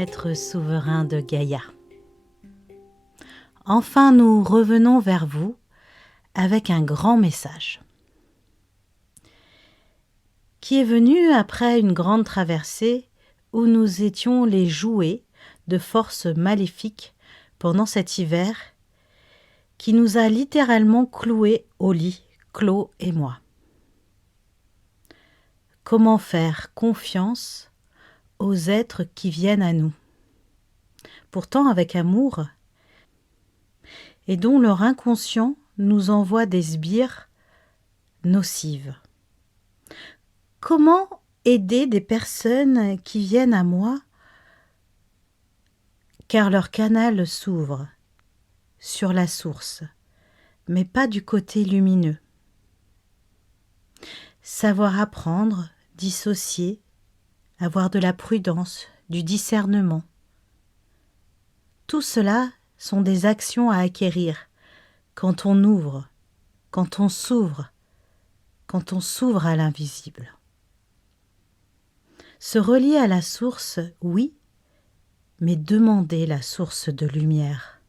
être souverain de Gaïa. Enfin, nous revenons vers vous avec un grand message qui est venu après une grande traversée où nous étions les jouets de forces maléfiques pendant cet hiver qui nous a littéralement cloués au lit, Claude et moi. Comment faire confiance aux êtres qui viennent à nous, pourtant avec amour, et dont leur inconscient nous envoie des sbires nocives. Comment aider des personnes qui viennent à moi car leur canal s'ouvre sur la source, mais pas du côté lumineux. Savoir apprendre, dissocier, avoir de la prudence, du discernement. Tout cela sont des actions à acquérir quand on ouvre, quand on s'ouvre à l'invisible. Se relier à la source, oui, mais demander la source de lumière,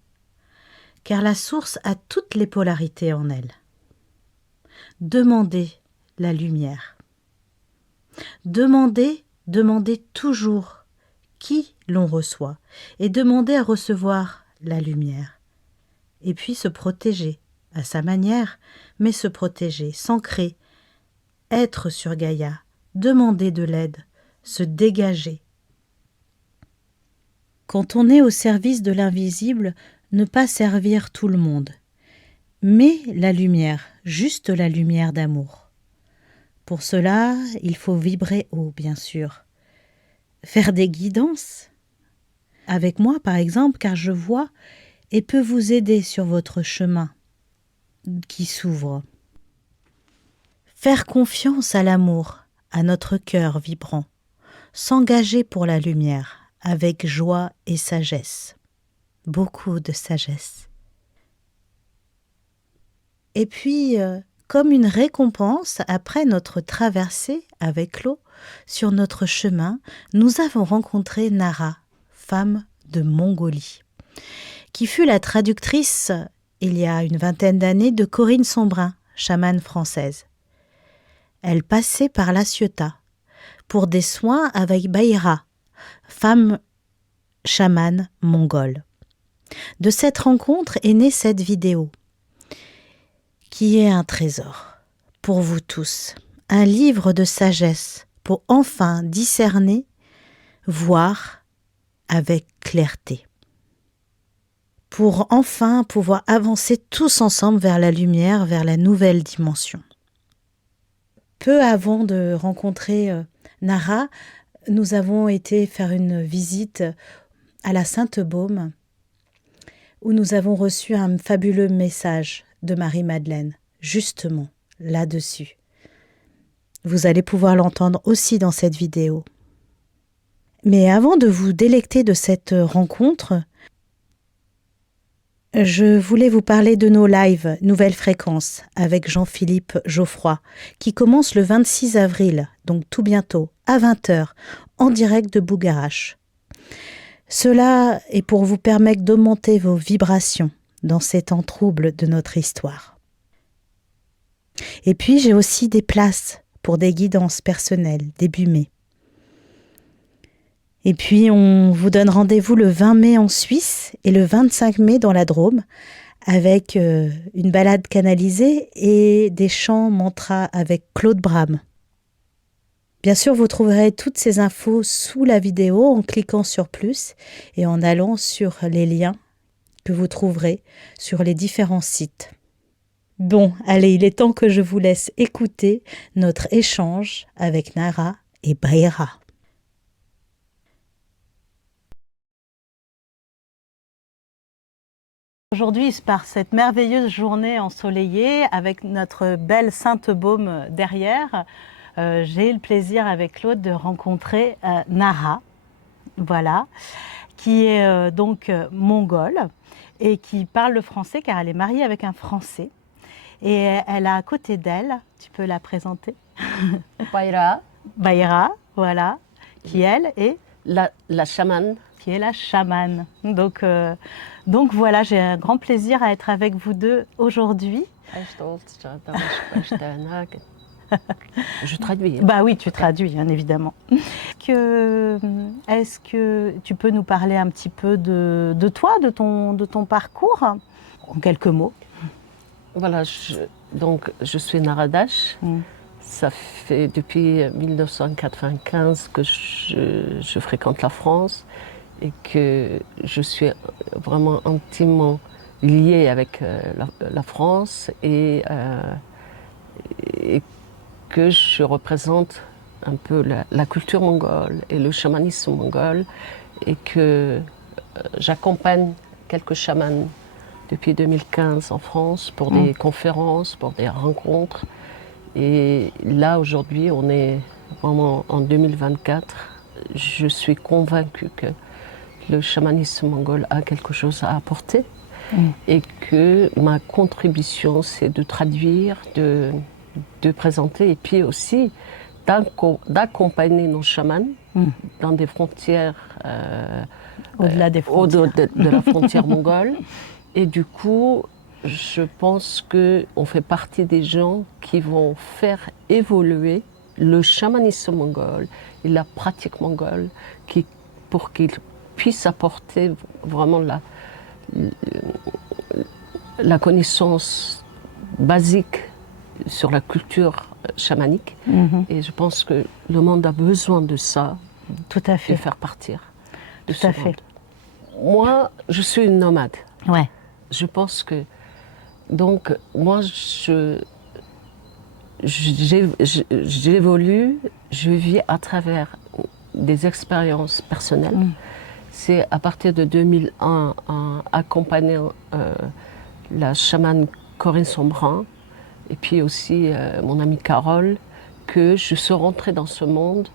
car la source a toutes les polarités en elle. Demandez la lumière. Demandez toujours qui l'on reçoit et demandez à recevoir la lumière. Et puis se protéger, à sa manière, mais se protéger, s'ancrer, être sur Gaïa, demander de l'aide, se dégager. Quand on est au service de l'invisible, ne pas servir tout le monde, mais la lumière, juste la lumière d'amour. Pour cela, il faut vibrer haut, bien sûr. Faire des guidances avec moi, par exemple, car je vois et peux vous aider sur votre chemin qui s'ouvre. Faire confiance à l'amour, à notre cœur vibrant. S'engager pour la lumière, avec joie et sagesse. Beaucoup de sagesse. Et puis, comme une récompense, après notre traversée avec l'eau, sur notre chemin, nous avons rencontré Nara, femme de Mongolie, qui fut la traductrice, il y a une vingtaine d'années, de Corinne Sombrin, chamane française. Elle passait par La Ciotat pour des soins avec Bahira, femme chamane mongole. De cette rencontre est née cette vidéo, qui est un trésor pour vous tous, un livre de sagesse pour enfin discerner, voir avec clarté, pour enfin pouvoir avancer tous ensemble vers la lumière, vers la nouvelle dimension. Peu avant de rencontrer Nara, nous avons été faire une visite à la Sainte-Baume où nous avons reçu un fabuleux message de Marie-Madeleine, justement là-dessus. Vous allez pouvoir l'entendre aussi dans cette vidéo. Mais avant de vous délecter de cette rencontre, je voulais vous parler de nos lives Nouvelle Fréquence avec Jean-Philippe Geoffroy qui commence le 26 avril, donc tout bientôt, à 20h, en direct de Bougarache. Cela est pour vous permettre d'augmenter vos vibrations dans ces temps troubles de notre histoire. Et puis j'ai aussi des places pour des guidances personnelles début mai. Et puis, on vous donne rendez-vous le 20 mai en Suisse et le 25 mai dans la Drôme avec une balade canalisée et des chants mantras avec Claude Bram. Bien sûr, vous trouverez toutes ces infos sous la vidéo en cliquant sur plus et en allant sur les liens que vous trouverez sur les différents sites. Bon, allez, il est temps que je vous laisse écouter notre échange avec Nara et Bahira. Aujourd'hui, par cette merveilleuse journée ensoleillée, avec notre belle Sainte-Baume derrière, j'ai eu le plaisir avec Claude de rencontrer Nara, voilà, qui est donc mongole et qui parle le français car elle est mariée avec un Français. Et elle a à côté d'elle, tu peux la présenter Bahira. Bahira, voilà, qui elle est La chamane qui est la chamane. Donc voilà, j'ai un grand plaisir à être avec vous deux aujourd'hui. Je traduis. Bah oui, tu traduis, bien évidemment. Est-ce que tu peux nous parler un petit peu de toi, de ton parcours, en quelques mots? Voilà, donc je suis Naradash. Ça fait depuis 1995 que je fréquente la France et que je suis vraiment intimement liée avec la France et que je représente un peu la culture mongole et le chamanisme mongol et que j'accompagne quelques chamans depuis 2015 en France pour des conférences, pour des rencontres. Et là, aujourd'hui, on est vraiment en 2024. Je suis convaincue que le chamanisme mongol a quelque chose à apporter et que ma contribution, c'est de traduire, de présenter et puis aussi d'accompagner nos chamans dans des frontières au-delà des frontières. de la frontière mongole. Et du coup, je pense qu'on fait partie des gens qui vont faire évoluer le chamanisme mongol et la pratique mongole pour qu'ils puissent apporter vraiment la connaissance basique sur la culture chamanique. Et je pense que le monde a besoin de ça. Tout à fait. De faire partir de Tout à ce fait. monde. Moi, je suis une nomade. Ouais. Je pense que, donc, moi, j'évolue, je vis à travers des expériences personnelles. C'est à partir de 2001, en accompagnant la chamane Corinne Sombrin, et puis aussi mon amie Carole, que je suis rentrée dans ce monde,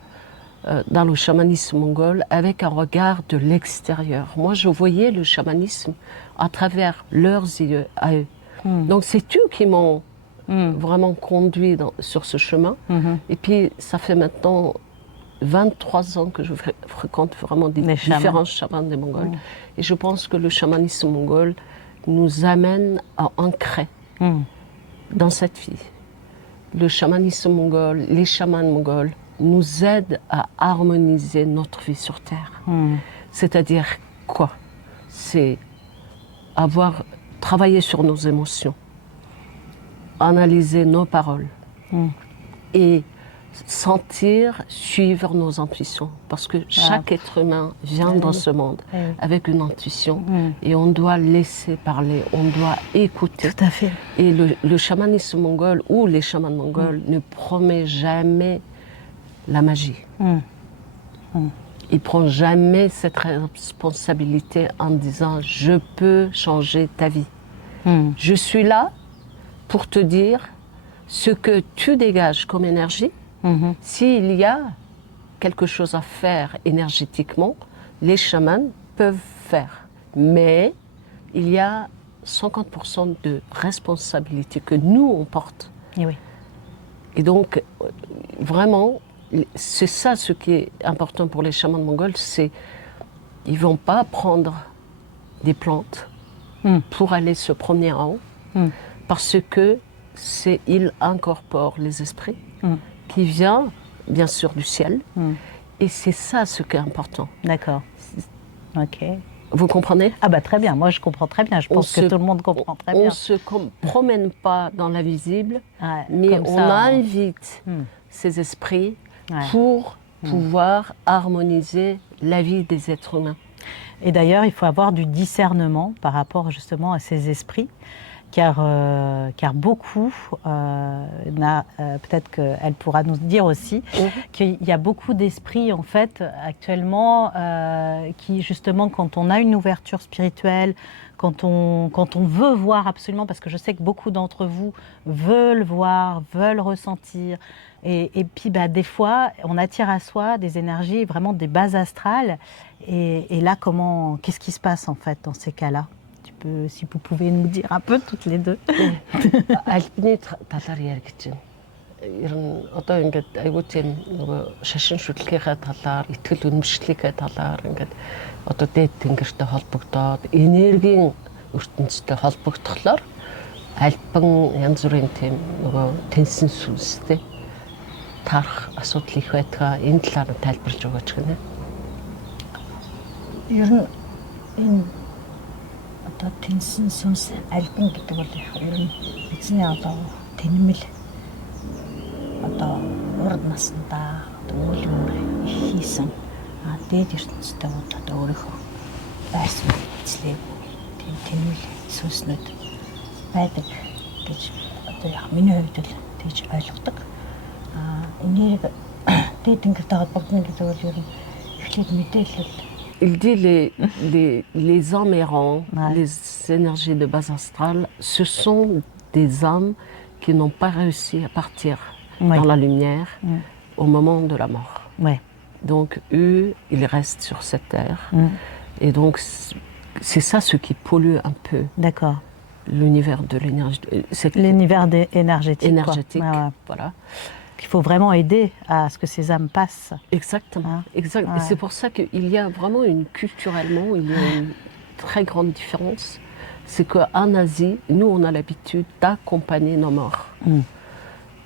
dans le chamanisme mongol, avec un regard de l'extérieur. Moi, je voyais le chamanisme à travers leurs yeux à eux. Donc, c'est eux qui m'ont vraiment conduit sur ce chemin. Et puis, ça fait maintenant 23 ans que je fréquente vraiment des différents chamans des Mongols. Et je pense que le chamanisme mongol nous amène à ancrer dans cette vie. Le chamanisme mongol, les chamans mongols, nous aident à harmoniser notre vie sur Terre. C'est-à-dire quoi? C'est avoir travaillé sur nos émotions, analyser nos paroles et sentir, suivre nos intuitions. Parce que chaque être humain vient dans ce monde avec une intuition et on doit laisser parler, on doit écouter. Tout à fait. Et le chamanisme mongol ou les chamans mongols ne promet jamais la magie. Il ne prend jamais cette responsabilité en disant « je peux changer ta vie ». Je suis là pour te dire ce que tu dégages comme énergie. S'il y a quelque chose à faire énergétiquement, les chamans peuvent faire. Mais il y a 50% de responsabilité que nous, on porte. Et oui. Et donc, vraiment, c'est ça ce qui est important pour les chamans mongols, c'est qu'ils ne vont pas prendre des plantes pour aller se promener en haut, parce que ils incorporent les esprits qui viennent, bien sûr, du ciel. Et c'est ça ce qui est important. D'accord. Ok. Vous comprenez? Ah bah très bien, moi je comprends très bien, je pense que tout le monde comprend très bien. On ne se promène pas dans l'invisible, mais on ça, invite ces esprits pour pouvoir harmoniser la vie des êtres humains. Et d'ailleurs, il faut avoir du discernement par rapport justement à ces esprits, car beaucoup, peut-être qu'elle pourra nous dire aussi, qu'il y a beaucoup d'esprits en fait actuellement qui justement, quand on a une ouverture spirituelle, quand on veut voir absolument, parce que je sais que beaucoup d'entre vous veulent voir, veulent ressentir, et puis des fois on attire à soi des énergies, vraiment des bases astrales, et là qu'est-ce qui se passe en fait dans ces cas-là? Si vous pouvez nous dire un peu toutes les deux. ер нь одоо ингээд айгүй тийм нөгөө шашин шүтлгийнхээ талаар, итгэл үнэмшлийнхээ талаар ингээд одоо дээд тэнгэртэй холбогдоод энергийн ертөнцтэй холбогдохлоор альбан янз бүрийн тийм нөгөө тэнсэн сүнстэй тарах асуудал их байдгаа энэ талаар нь тайлбарж өгөөч гэнэ. Ер нь энэ одоо тэнсэн сүнс альбан гэдэг бол ер нь бидний одоо тэнэмэл одоо урд наснда одоо үйл өмөр хийсэн дээд ертөнцтэй одоо өөрийнхөө байсан эзлээгүй тийм тэнэмэл сүнснүүд байдаг гэж одоо яг миний хувьд л тэгж ойлгодог. Энийг дээд тэнгэртэй холбогдно гэдэг бол ер нь эхлээд мэдээлэл. Il dit les âmes errants, les énergies de base astrale, ce sont des âmes qui n'ont pas réussi à partir dans la lumière au moment de la mort. Ouais. Donc eux, ils restent sur cette terre. Et donc c'est ça ce qui pollue un peu l'univers de l'énergie. L'univers énergétique. Voilà. Qu'il faut vraiment aider à ce que ces âmes passent. Exactement. Exactement. Et c'est pour ça qu'il y a vraiment culturellement, il y a une très grande différence. C'est qu'en Asie, nous, on a l'habitude d'accompagner nos morts.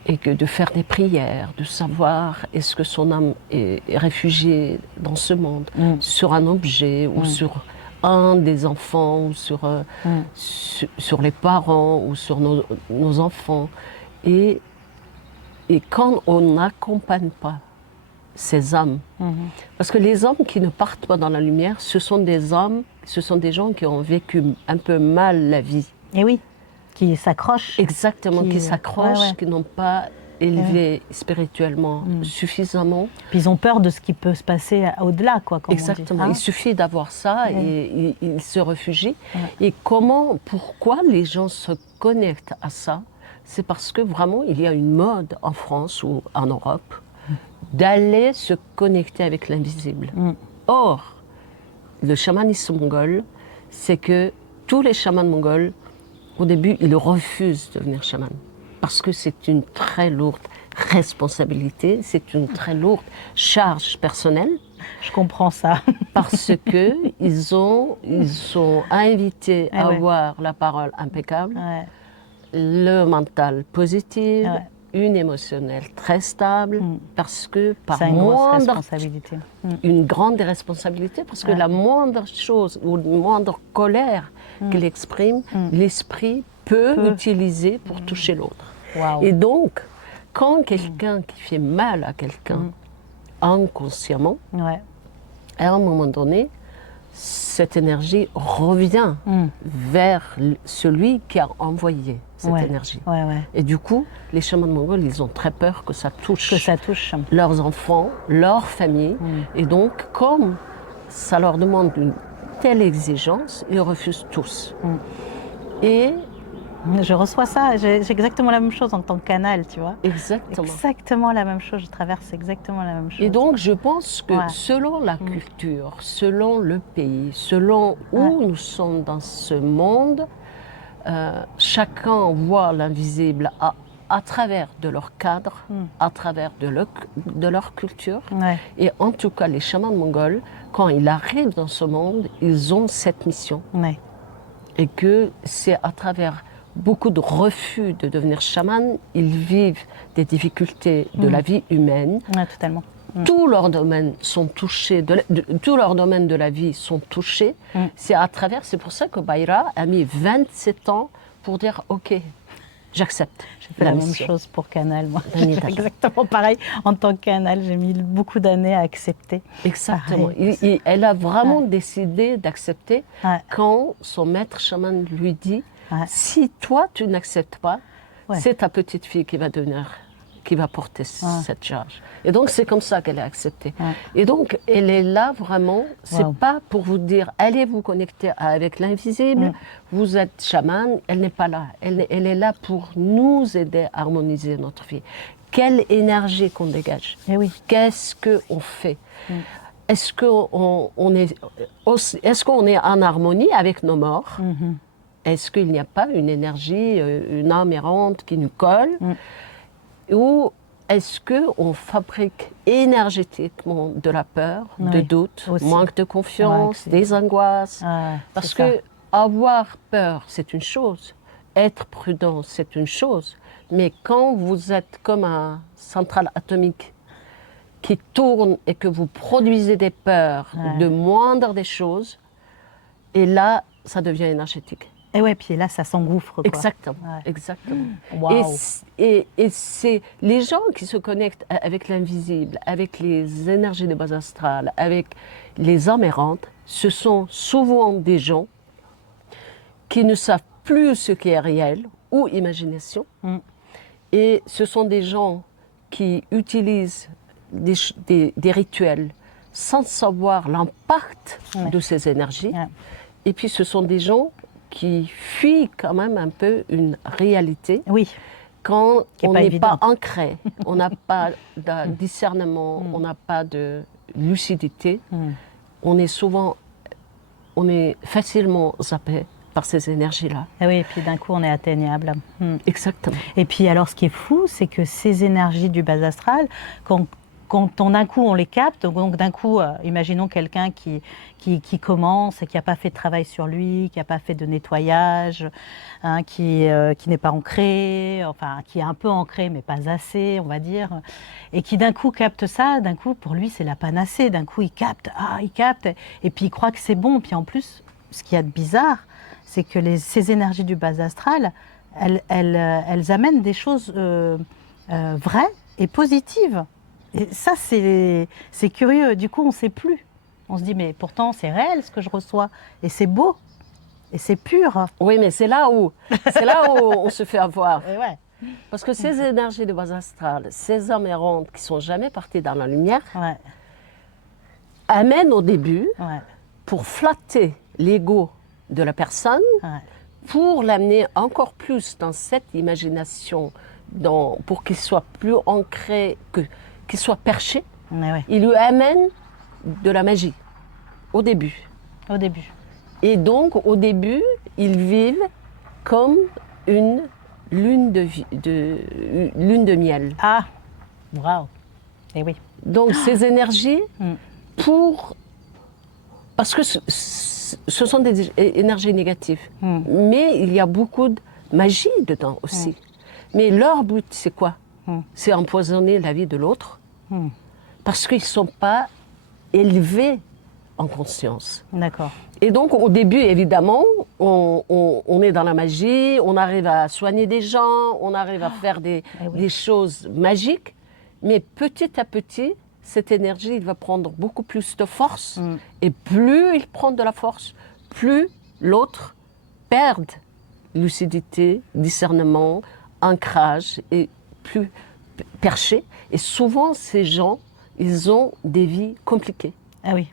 Et que de faire des prières, de savoir est-ce que son âme est réfugiée dans ce monde, sur un objet ou sur un des enfants, ou sur les parents ou sur nos enfants. Et quand on n'accompagne pas ces âmes, parce que les âmes qui ne partent pas dans la lumière, ce sont des âmes, ce sont des gens qui ont vécu un peu mal la vie. Et oui, qui s'accrochent. Exactement, qui s'accrochent, qui n'ont pas élevé spirituellement suffisamment. Puis ils ont peur de ce qui peut se passer au-delà, quoi. Comme Exactement, on dit. Il suffit d'avoir ça et ils se réfugient. Et pourquoi les gens se connectent à ça? C'est parce que vraiment, il y a une mode en France ou en Europe d'aller se connecter avec l'invisible. Or, le chamanisme mongol, c'est que tous les chamans mongols, au début, ils refusent de devenir chaman. Parce que c'est une très lourde responsabilité, c'est une très lourde charge personnelle. Je comprends ça. Parce qu'ils sont invités à avoir la parole impeccable. Le mental positif, une émotionnelle très stable, parce que par une grande responsabilité, parce que la moindre chose ou la moindre colère qu'il exprime, l'esprit peut utiliser pour toucher l'autre. Et donc, quand quelqu'un qui fait mal à quelqu'un inconsciemment, à un moment donné, cette énergie revient vers celui qui a envoyé cette énergie. Et du coup, les chamans mongols, ils ont très peur que ça touche leurs enfants, leur famille. Et donc, comme ça leur demande une telle exigence, ils refusent tous. Et je reçois ça, j'ai exactement la même chose en tant que canal, tu vois. Exactement. Exactement la même chose, je traverse exactement la même chose. Et donc, je pense que selon la culture, selon le pays, selon où nous sommes dans ce monde, chacun voit l'invisible à travers de leur cadre, à travers de leur culture. Et en tout cas, les chamans mongols, quand ils arrivent dans ce monde, ils ont cette mission. Et que c'est à travers beaucoup de refus de devenir chaman, ils vivent des difficultés de la vie humaine. Totalement. Tous leurs domaines sont touchés, tous leurs domaines de la vie sont touchés. C'est pour ça que Bayra a mis 27 ans pour dire ok, j'accepte. J'ai fait la même chose pour Canal, moi. Exactement pareil. En tant que Canal, j'ai mis beaucoup d'années à accepter. Exactement. Elle a vraiment décidé d'accepter quand son maître chaman lui dit si toi tu n'acceptes pas, c'est ta petite fille qui va porter cette charge. Et donc c'est comme ça qu'elle a accepté. Et donc elle est là vraiment, c'est pas pour vous dire allez vous connecter avec l'invisible, vous êtes chaman, elle n'est pas là. Elle est là pour nous aider à harmoniser notre vie. Quelle énergie qu'on dégage. Qu'est-ce qu'on fait? Est-ce qu'on est en harmonie avec nos morts? Est-ce qu'il n'y a pas une énergie, une âme errante qui nous colle? Ou est-ce qu'on fabrique énergétiquement de la peur, de Oui, doute, aussi. manque de confiance, Ouais, des angoisses? Parce c'est ça. que avoir peur, c'est une chose. Être prudent, c'est une chose. Mais quand vous êtes comme un centrale atomique qui tourne et que vous produisez des peurs de moindre des choses, et là, ça devient énergétique. Et ouais, puis là, ça s'engouffre, quoi. Exactement, Ouais. exactement. Waouh. Et c'est les gens qui se connectent avec l'invisible, avec les énergies de base astrale, avec les âmes errantes, ce sont souvent des gens qui ne savent plus ce qui est réel ou imagination. Et ce sont des gens qui utilisent des rituels sans savoir l'impact de ces énergies. Ouais. Et puis ce sont des gens qui fuient quand même un peu une réalité Oui. quand Qui est on pas n'est évidente. pas ancré, on n'a pas de discernement, on n'a pas de lucidité. On est facilement zappé par ces énergies-là. Ah oui, et puis d'un coup, on est atteignable. Exactement. Et puis alors, ce qui est fou, c'est que ces énergies du bas astral, quand d'un coup on les capte, donc d'un coup, imaginons quelqu'un qui commence et qui n'a pas fait de travail sur lui, qui n'a pas fait de nettoyage, hein, qui n'est pas ancré, enfin qui est un peu ancré mais pas assez, on va dire, et qui d'un coup capte ça, d'un coup pour lui c'est la panacée, d'un coup il capte, et puis il croit que c'est bon, puis en plus, ce qu'il y a de bizarre, c'est que ces énergies du bas astral, elles amènent des choses vraies et positives. Et ça, c'est curieux. Du coup, on ne sait plus. On se dit, mais pourtant, c'est réel ce que je reçois. Et c'est beau. Et c'est pur. Oui, mais c'est là où on se fait avoir. Et ouais. Parce que ces énergies de base astrale, ces âmes errantes qui sont jamais parties dans la lumière, Ouais. amènent au début, Ouais. pour flatter l'ego de la personne, Ouais. pour l'amener encore plus dans cette imagination, pour qu'il soit plus ancré, qu'il soit perché, Ouais. il lui amène de la magie, au début. Au début. Et donc, au début, ils vivent comme une lune de miel. Ah, waouh. Et oui. Donc, ces énergies, parce que ce sont des énergies négatives, mais il y a beaucoup de magie dedans aussi. Mais leur but, c'est quoi? C'est empoisonner la vie de l'autre, parce qu'ils ne sont pas élevés en conscience. D'accord. Et donc, au début, évidemment, on est dans la magie, on arrive à soigner des gens, on arrive à faire des choses magiques, mais petit à petit, cette énergie, il va prendre beaucoup plus de force, et plus il prend de la force, plus l'autre perd lucidité, discernement, ancrage, et plus perché. Et souvent, ces gens, ils ont des vies compliquées. Ah oui.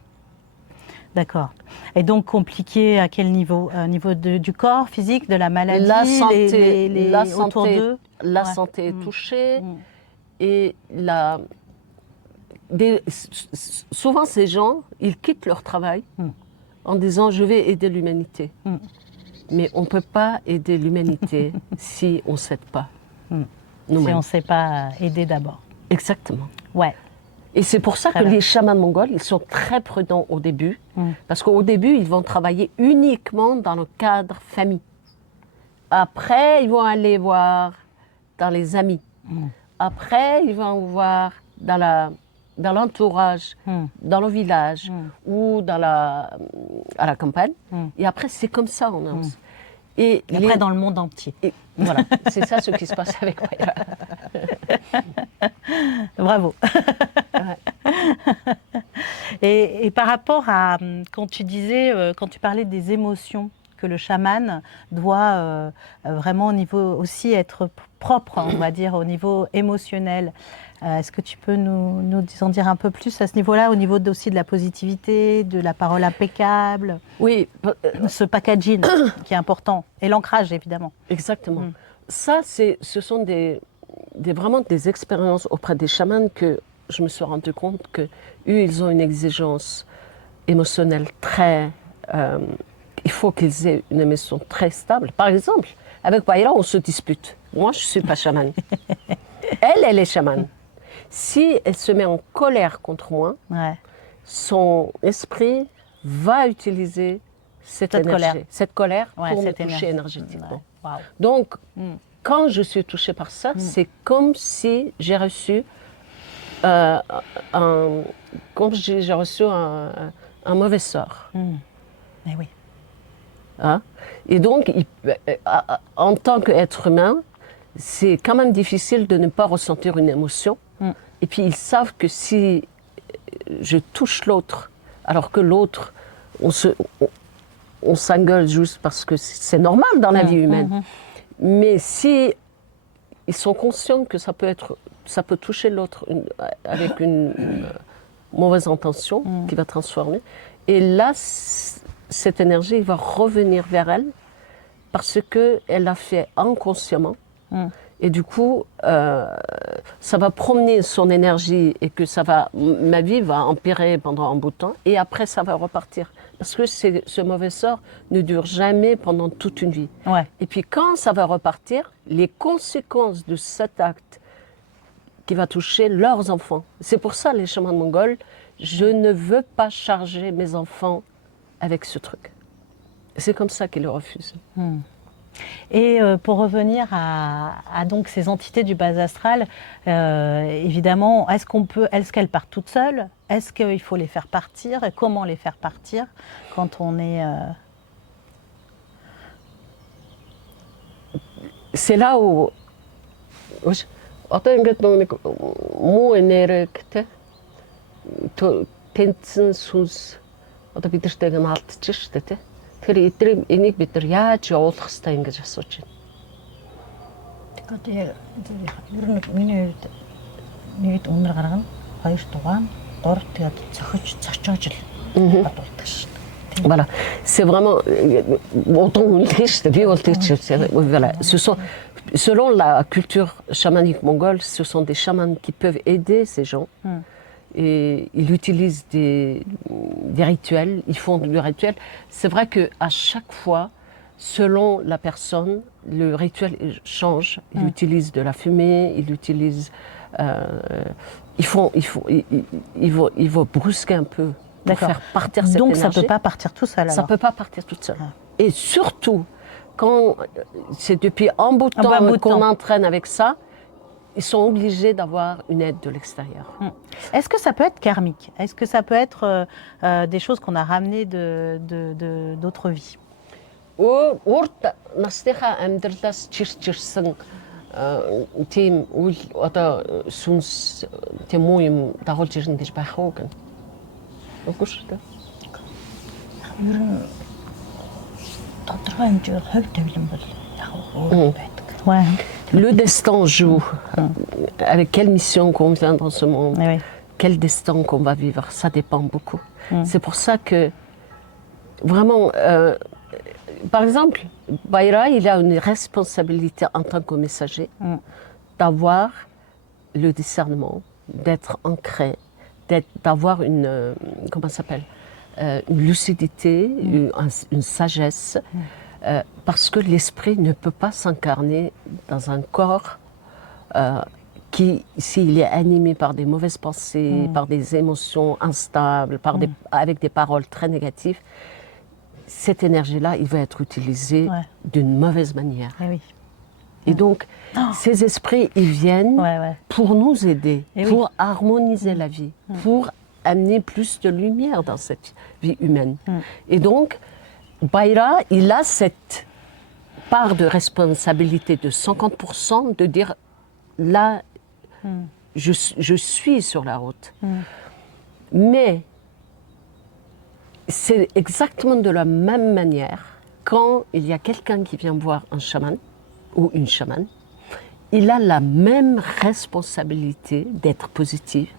D'accord. Et donc compliqué à quel niveau? Au niveau du corps physique, de la maladie, La santé, autour d'eux? la Ouais. santé est touchée, et souvent ces gens, ils quittent leur travail en disant je vais aider l'humanité. Mais on ne peut pas aider l'humanité si on ne s'aide pas. Si nous-mêmes. on ne sait pas aider d'abord. Exactement. Ouais. Et c'est pour ça Très que bien. les chamans mongols, ils sont très prudents au début, parce qu'au début, ils vont travailler uniquement dans le cadre famille. Après, ils vont aller voir dans les amis. Après, ils vont voir dans l'entourage, dans le village ou à la campagne. Et après, c'est comme ça, on avance. Et après, dans le monde entier. Voilà, c'est ça ce qui se passe avec moi. Bravo. Et par rapport à quand tu disais, quand tu parlais des émotions, que le chaman doit vraiment au niveau aussi être propre, on va dire, au niveau émotionnel. Est-ce que tu peux nous en dire un peu plus à ce niveau-là, au niveau aussi de la positivité, de la parole impeccable? Oui. Ce packaging qui est important. Et l'ancrage, évidemment. Exactement. Ça, ce sont vraiment des expériences auprès des chamans que je me suis rendu compte qu'eux, ils ont une exigence émotionnelle très... il faut qu'ils aient une émotion très stable. Par exemple, avec Bayra, on se dispute. Moi, je ne suis pas chamane. elle est chamane. Si elle se met en colère contre moi, son esprit va utiliser cette colère pour me toucher énergétiquement. Ouais. Wow. Donc, quand je suis touchée par ça, c'est comme si j'ai reçu un mauvais sort. Mais oui. Hein? Et donc, en tant qu'être humain, c'est quand même difficile de ne pas ressentir une émotion. Et puis, ils savent que si je touche l'autre, alors que l'autre, on s'engueule juste parce que c'est normal dans la vie humaine. Mais si ils sont conscients que ça peut toucher l'autre avec une mauvaise intention qui va transformer, et là, cette énergie va revenir vers elle parce qu'elle l'a fait inconsciemment. Et du coup, ça va promener son énergie et que ma vie va empirer pendant un bout de temps et après ça va repartir. Parce que ce mauvais sort ne dure jamais pendant toute une vie. Ouais. Et puis quand ça va repartir, les conséquences de cet acte qui va toucher leurs enfants. C'est pour ça, les chamans mongols, je ne veux pas charger mes enfants avec ce truc. C'est comme ça qu'ils le refusent. Et pour revenir à donc ces entités du bas astral, évidemment, est-ce qu'elles partent toutes seules? Est-ce qu'il faut les faire partir? Et comment les faire partir quand on est... C'est là où... Одоо ингээд нэг муу энергитэй тэнцэн сүнс одоо бидэртэйг нь алдчих штэ тий. Тэгэхээр энийг бид нар яаж явуулах хэвээр ингэж асууж байна. Тэгэхээр ер нь миний хувьд нэгд үнэр гаргана, хоёр дугаан, гурав тэгээд цочоож л бодулдаг шүү дээ. Voilà, c'est vraiment autant voilà, selon la culture chamanique mongole, ce sont des chamans qui peuvent aider ces gens. Et ils utilisent des rituels, ils font du rituel. C'est vrai qu'à chaque fois, selon la personne, le rituel change. Ils utilisent de la fumée, ils utilisent... ils vont brusquer un peu pour faire partir cette énergie. Donc ça ne peut pas partir tout seul alors. Ça ne peut pas partir tout seul. Et surtout, quand c'est depuis un bout de temps qu'on entraîne avec ça, ils sont obligés d'avoir une aide de l'extérieur. Est-ce que ça peut être karmique? Est-ce que ça peut être des choses qu'on a ramenées d'autres vies? Урд насныхаа амьдралаас чирсэн тийм үйл одоо сүнс тийм үү юм дагуулж ирнэ гэж байх уу гэнэ. Үгүй шүү дээ. Ер нь тодорхой хэмжээгээр хувь тавилан бол яг өөр байдаг. Ouais. Le destin joue. Avec quelle mission qu'on vient dans ce monde, quel destin qu'on va vivre, ça dépend beaucoup. C'est pour ça que, vraiment, par exemple, Bayra, il a une responsabilité en tant que messager d'avoir le discernement, d'être ancré, d'avoir une, comment ça s'appelle, une lucidité, une sagesse. Parce que l'esprit ne peut pas s'incarner dans un corps qui, s'il est animé par des mauvaises pensées, par des émotions instables, avec des paroles très négatives, cette énergie-là, il va être utilisée d'une mauvaise manière. Et donc, ces esprits, ils viennent pour nous aider, pour harmoniser la vie, pour amener plus de lumière dans cette vie humaine. Et donc, Bayra, il a cette part de responsabilité de 50% de dire là, je suis sur la route. Mais c'est exactement de la même manière quand il y a quelqu'un qui vient voir un chaman ou une chamane, il a la même responsabilité d'être positif,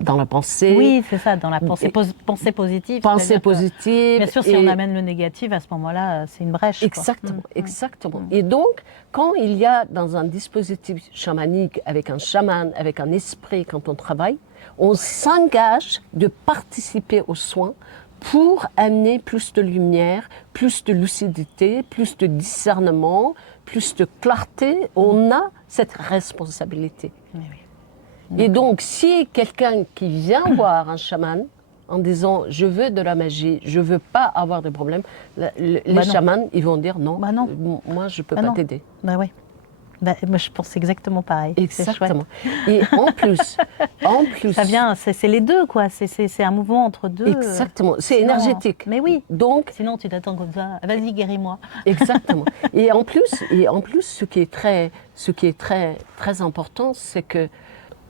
dans la pensée. Oui, c'est ça, dans la pensée, pensée positive. Pensée positive. Bien sûr, si on amène le négatif, à ce moment-là, c'est une brèche. Exactement, exactement. Et donc, quand il y a dans un dispositif chamanique, avec un chaman, avec un esprit, quand on travaille, on s'engage de participer aux soins pour amener plus de lumière, plus de lucidité, plus de discernement, plus de clarté. On a cette responsabilité. Oui, oui. Et donc, si quelqu'un qui vient voir un chaman en disant « je veux de la magie, je ne veux pas avoir de problème », les chamans, ils vont dire « non, moi je ne peux pas t'aider ». Bah oui. Bah, moi je pense exactement pareil. Exactement. Et en plus, ça vient, c'est les deux quoi. C'est un mouvement entre deux. Exactement. C'est énergétique. Mais oui. Donc, sinon tu t'attends comme ça. Vas-y, guéris-moi. Exactement. Et en plus, ce qui est très important, c'est que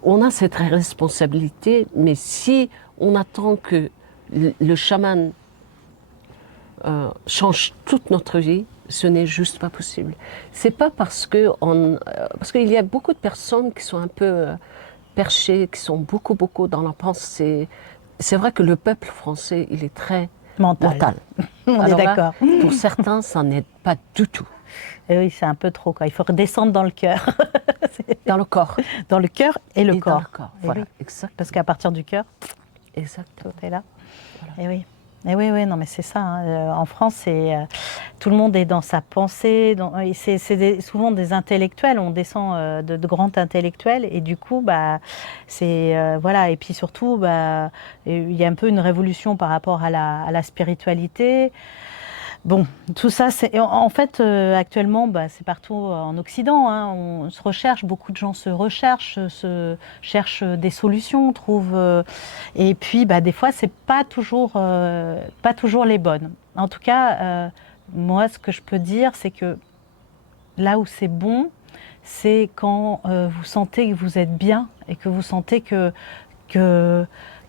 on a cette responsabilité. Mais si on attend que le chaman change toute notre vie, ce n'est juste pas possible. C'est pas parce qu'il y a beaucoup de personnes qui sont un peu perchées, qui sont beaucoup dans la pensée. C'est vrai que le peuple français, il est très mental. On est d'accord. Pour certains, ça n'aide pas du tout. Et oui, c'est un peu trop quoi. Il faut redescendre dans le cœur. Dans le corps. Dans le cœur et le corps. Dans le corps. Voilà, oui. exact. Parce qu'à partir du cœur, exactement. Tout est là. Voilà. Et oui. Et oui, non, mais c'est ça. Hein. En France, tout le monde est dans sa pensée. C'est souvent des intellectuels. On descend de grands intellectuels. Et du coup, voilà. Et puis surtout, il y a un peu une révolution par rapport à la spiritualité. Bon, tout ça, en fait, actuellement, c'est partout en Occident. Hein, on se recherche, beaucoup de gens se recherchent, cherchent des solutions, trouvent. Et puis, des fois, c'est pas toujours les bonnes. En tout cas, moi, ce que je peux dire, c'est que là où c'est bon, c'est quand vous sentez que vous êtes bien et que vous sentez que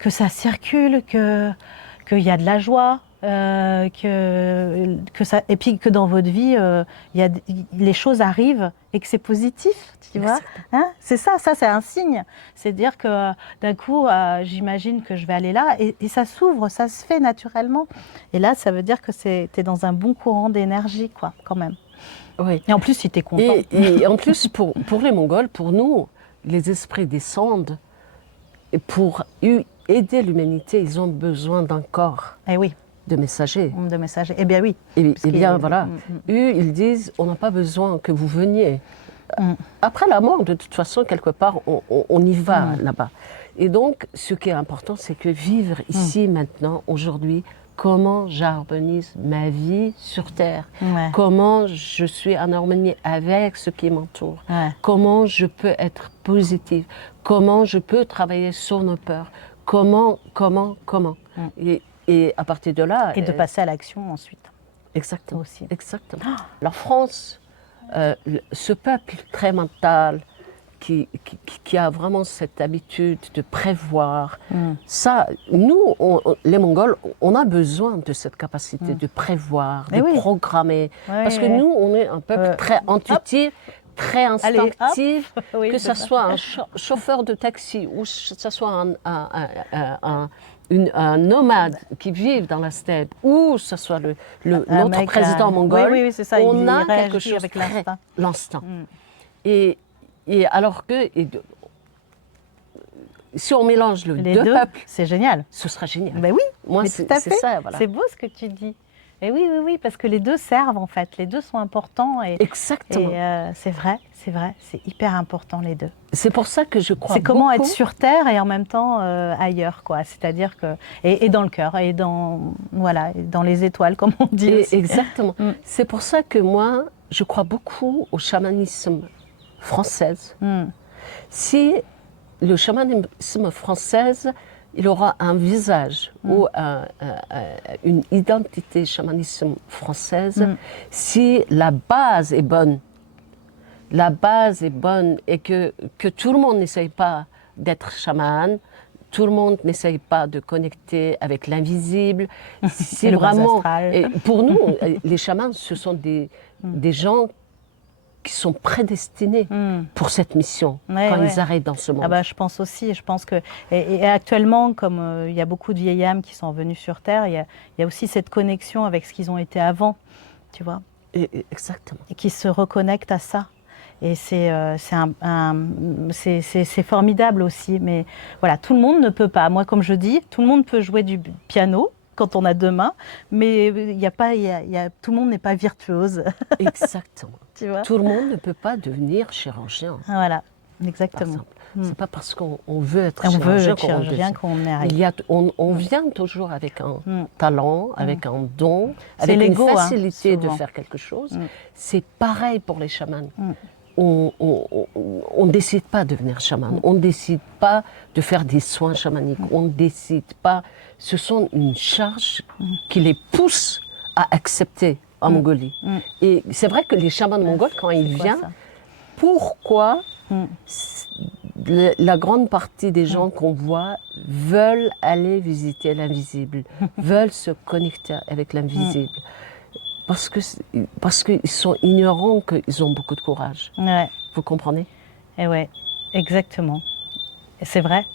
ça circule, qu'il y a de la joie. Que ça, et puis que dans votre vie, les choses arrivent et que c'est positif, tu vois. Hein, c'est ça c'est un signe. C'est-à-dire que d'un coup, j'imagine que je vais aller là et ça s'ouvre, ça se fait naturellement. Et là, ça veut dire que tu es dans un bon courant d'énergie, quoi, quand même. Oui. Et en plus, si tu es content. Et en plus, pour les Mongols, pour nous, les esprits descendent et pour aider l'humanité, ils ont besoin d'un corps. Eh oui. De messagers. De messagers. Eh bien oui. Et bien voilà. Eux, ils disent, on n'a pas besoin que vous veniez. Après la mort, de toute façon, quelque part, on y va là-bas. Et donc, ce qui est important, c'est que vivre ici, maintenant, aujourd'hui, comment j'harmonise ma vie sur Terre, comment je suis en harmonie avec ce qui m'entoure, comment je peux être positive, comment je peux travailler sur nos peurs, comment. Et à partir de là... Et de passer à l'action ensuite. Exactement. Aussi. Exactement. La France, ce peuple très mental, qui a vraiment cette habitude de prévoir, ça, nous, les Mongols, on a besoin de cette capacité de prévoir, de programmer. Parce que nous, on est un peuple très intuitif, très instinctif, que ce soit un chauffeur de taxi ou que ce soit un nomade qui vit dans la steppe, ou ce soit notre président mongol, c'est ça, on a quelque chose avec l'instinct. Et alors que si on mélange les deux peuples, c'est génial. Ce sera génial. Ben oui, moi c'est ça. Voilà. C'est beau ce que tu dis. Et oui, parce que les deux servent en fait, les deux sont importants. Exactement. Et c'est vrai, c'est hyper important les deux. C'est pour ça que je crois c'est comment être sur Terre et en même temps ailleurs, quoi. C'est-à-dire que et dans le cœur et dans les étoiles, comme on dit. Aussi. Exactement. C'est pour ça que moi, je crois beaucoup au chamanisme français. Si le chamanisme français, il aura un visage ou une identité chamanisme française, si la base est bonne, et que tout le monde n'essaye pas d'être chaman, tout le monde n'essaye pas de connecter avec l'invisible. C'est vraiment. Et pour nous, les chamans, ce sont des gens qui sont prédestinés pour cette mission quand ils arrivent dans ce monde. Je pense aussi. Je pense que et actuellement, comme il y a beaucoup de vieilles âmes qui sont venues sur Terre, il y a aussi cette connexion avec ce qu'ils ont été avant, tu vois. Exactement. Et qui se reconnectent à ça. Et c'est formidable aussi. Mais voilà, tout le monde ne peut pas. Moi, comme je dis, tout le monde peut jouer du piano, quand on a 2 mains, mais tout le monde n'est pas virtuose. Exactement. Tu vois. Tout le monde ne peut pas devenir chirurgien. Voilà, Par exactement. exemple. C'est pas parce qu'on veut être On veut chirurgien être chirurgien qu'on est on vient toujours avec un talent, avec un don, C'est avec une l'ego, facilité de souvent. faire quelque chose. C'est pareil pour les chamans. On ne décide pas de devenir chaman. On ne décide pas de faire des soins chamaniques. On ne décide pas. Ce sont une charge qui les pousse à accepter en Mongolie. Et c'est vrai que les chamans mongols, quand ils quoi, viennent, ça pourquoi la grande partie des gens qu'on voit veulent aller visiter l'invisible, veulent se connecter avec l'invisible. Parce qu'ils sont ignorants qu'ils ont beaucoup de courage. Ouais. Vous comprenez? Et ouais, exactement. Et c'est vrai.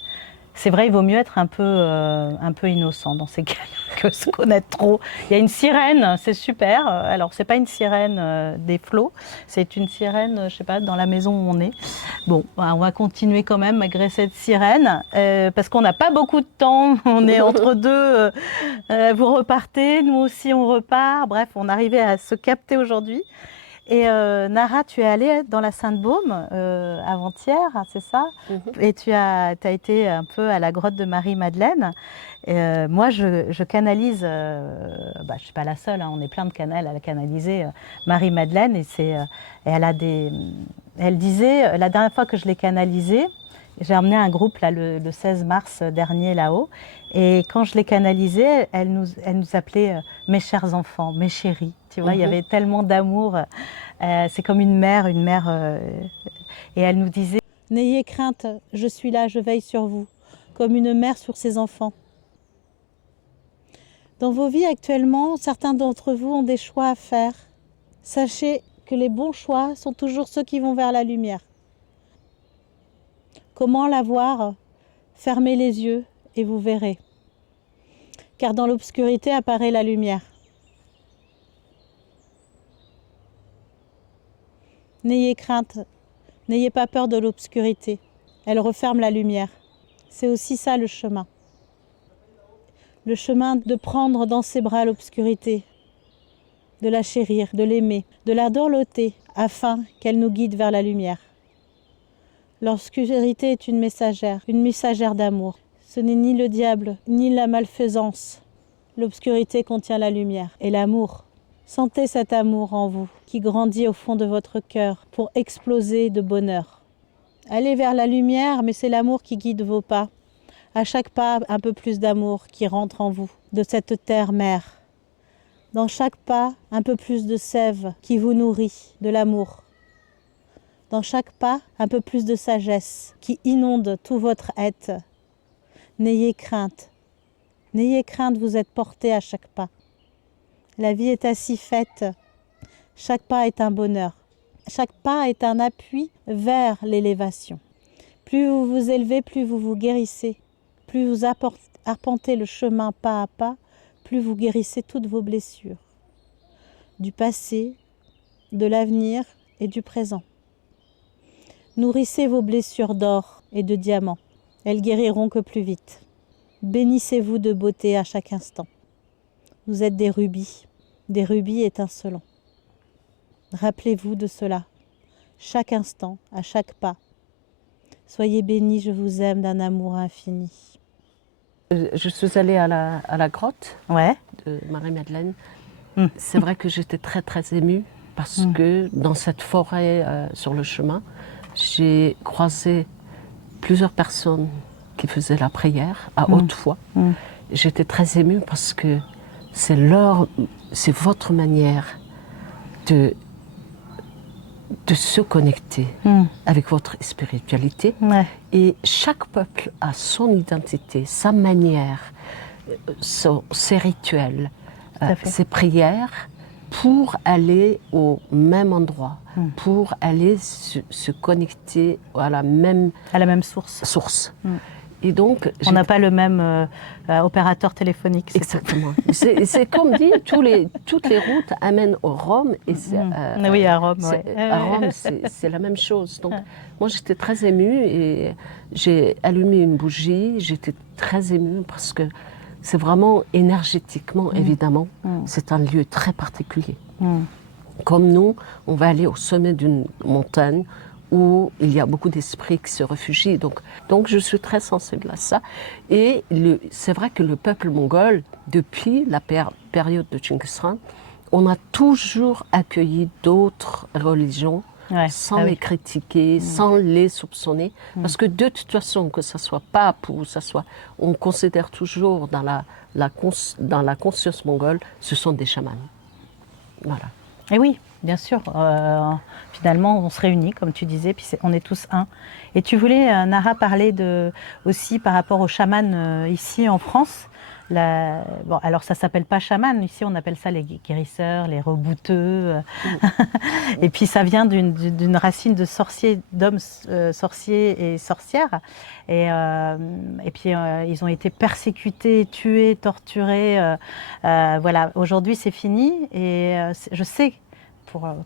C'est vrai, il vaut mieux être un peu innocent dans ces cas-là que se connaître trop. Il y a une sirène, c'est super. Alors, c'est pas une sirène des flots, c'est une sirène, je sais pas, dans la maison où on est. Bon, on va continuer quand même malgré cette sirène, parce qu'on n'a pas beaucoup de temps. On est entre deux. Vous repartez, nous aussi on repart. Bref, on arrivait à se capter aujourd'hui. Et Nara, tu es allée dans la Sainte-Baume avant-hier, c'est ça? Et tu as été un peu à la grotte de Marie-Madeleine. Moi, je canalise, je ne suis pas la seule, on est plein de canals à la canaliser, Marie-Madeleine. Et elle disait, la dernière fois que je l'ai canalisée, j'ai emmené un groupe là, le 16 mars dernier là-haut. Et quand je l'ai canalisée, elle nous appelait mes chers enfants, mes chéris. Tu vois, il y avait tellement d'amour. C'est comme une mère. Et elle nous disait « N'ayez crainte, je suis là, je veille sur vous, comme une mère sur ses enfants. » Dans vos vies actuellement, certains d'entre vous ont des choix à faire. Sachez que les bons choix sont toujours ceux qui vont vers la lumière. Comment la voir? Fermez les yeux et vous verrez. Car dans l'obscurité apparaît la lumière. N'ayez crainte, n'ayez pas peur de l'obscurité. Elle referme la lumière. C'est aussi ça le chemin. Le chemin de prendre dans ses bras l'obscurité, de la chérir, de l'aimer, de la dorloter afin qu'elle nous guide vers la lumière. L'obscurité est une messagère d'amour. Ce n'est ni le diable, ni la malfaisance. L'obscurité contient la lumière et l'amour. Sentez cet amour en vous qui grandit au fond de votre cœur pour exploser de bonheur. Allez vers la lumière, mais c'est l'amour qui guide vos pas. À chaque pas, un peu plus d'amour qui rentre en vous, de cette terre-mère. Dans chaque pas, un peu plus de sève qui vous nourrit, de l'amour. Dans chaque pas, un peu plus de sagesse qui inonde tout votre être. N'ayez crainte, vous êtes porté à chaque pas. La vie est ainsi faite, chaque pas est un bonheur, chaque pas est un appui vers l'élévation. Plus vous vous élevez, plus vous vous guérissez, plus vous arpentez le chemin pas à pas, plus vous guérissez toutes vos blessures, du passé, de l'avenir et du présent. Nourrissez vos blessures d'or et de diamants, elles guériront que plus vite. Bénissez-vous de beauté à chaque instant. Vous êtes des rubis étincelants. Rappelez-vous de cela, chaque instant, à chaque pas. Soyez bénis, je vous aime d'un amour infini. Je suis allée à la grotte de Marie-Madeleine. C'est vrai que j'étais très très émue parce que dans cette forêt sur le chemin, j'ai croisé plusieurs personnes qui faisaient la prière à haute voix. J'étais très émue parce que c'est votre manière de se connecter avec votre spiritualité. Et chaque peuple a son identité, sa manière, ses rituels, ses prières pour aller au même endroit, pour aller se connecter à la même source. Et donc, on n'a pas le même opérateur téléphonique. Exactement. C'est comme dit, toutes les routes amènent au Rome. Et oui, à Rome. À Rome, c'est la même chose. Donc, moi, j'étais très émue et j'ai allumé une bougie. J'étais très émue parce que c'est vraiment énergétiquement, évidemment, c'est un lieu très particulier. Comme nous, on va aller au sommet d'une montagne où il y a beaucoup d'esprits qui se réfugient. Donc je suis très sensible à ça. Et c'est vrai que le peuple mongol, depuis la période de Genghis Khan, on a toujours accueilli d'autres religions sans les critiquer, sans les soupçonner. Parce que de toute façon, que ce soit pape ou ça soit, on considère toujours dans la conscience mongole, ce sont des chamans. Voilà. Et oui, bien sûr. Finalement, on se réunit, comme tu disais, puis on est tous un. Et tu voulais, Nara, parler aussi par rapport aux chamans ici en France. Bon, alors ça s'appelle pas chaman, ici on appelle ça les guérisseurs, les rebouteux. Et puis ça vient d'une racine de sorciers, d'hommes sorciers et sorcières. Et puis ils ont été persécutés, tués, torturés. Voilà, aujourd'hui c'est fini. Et je sais,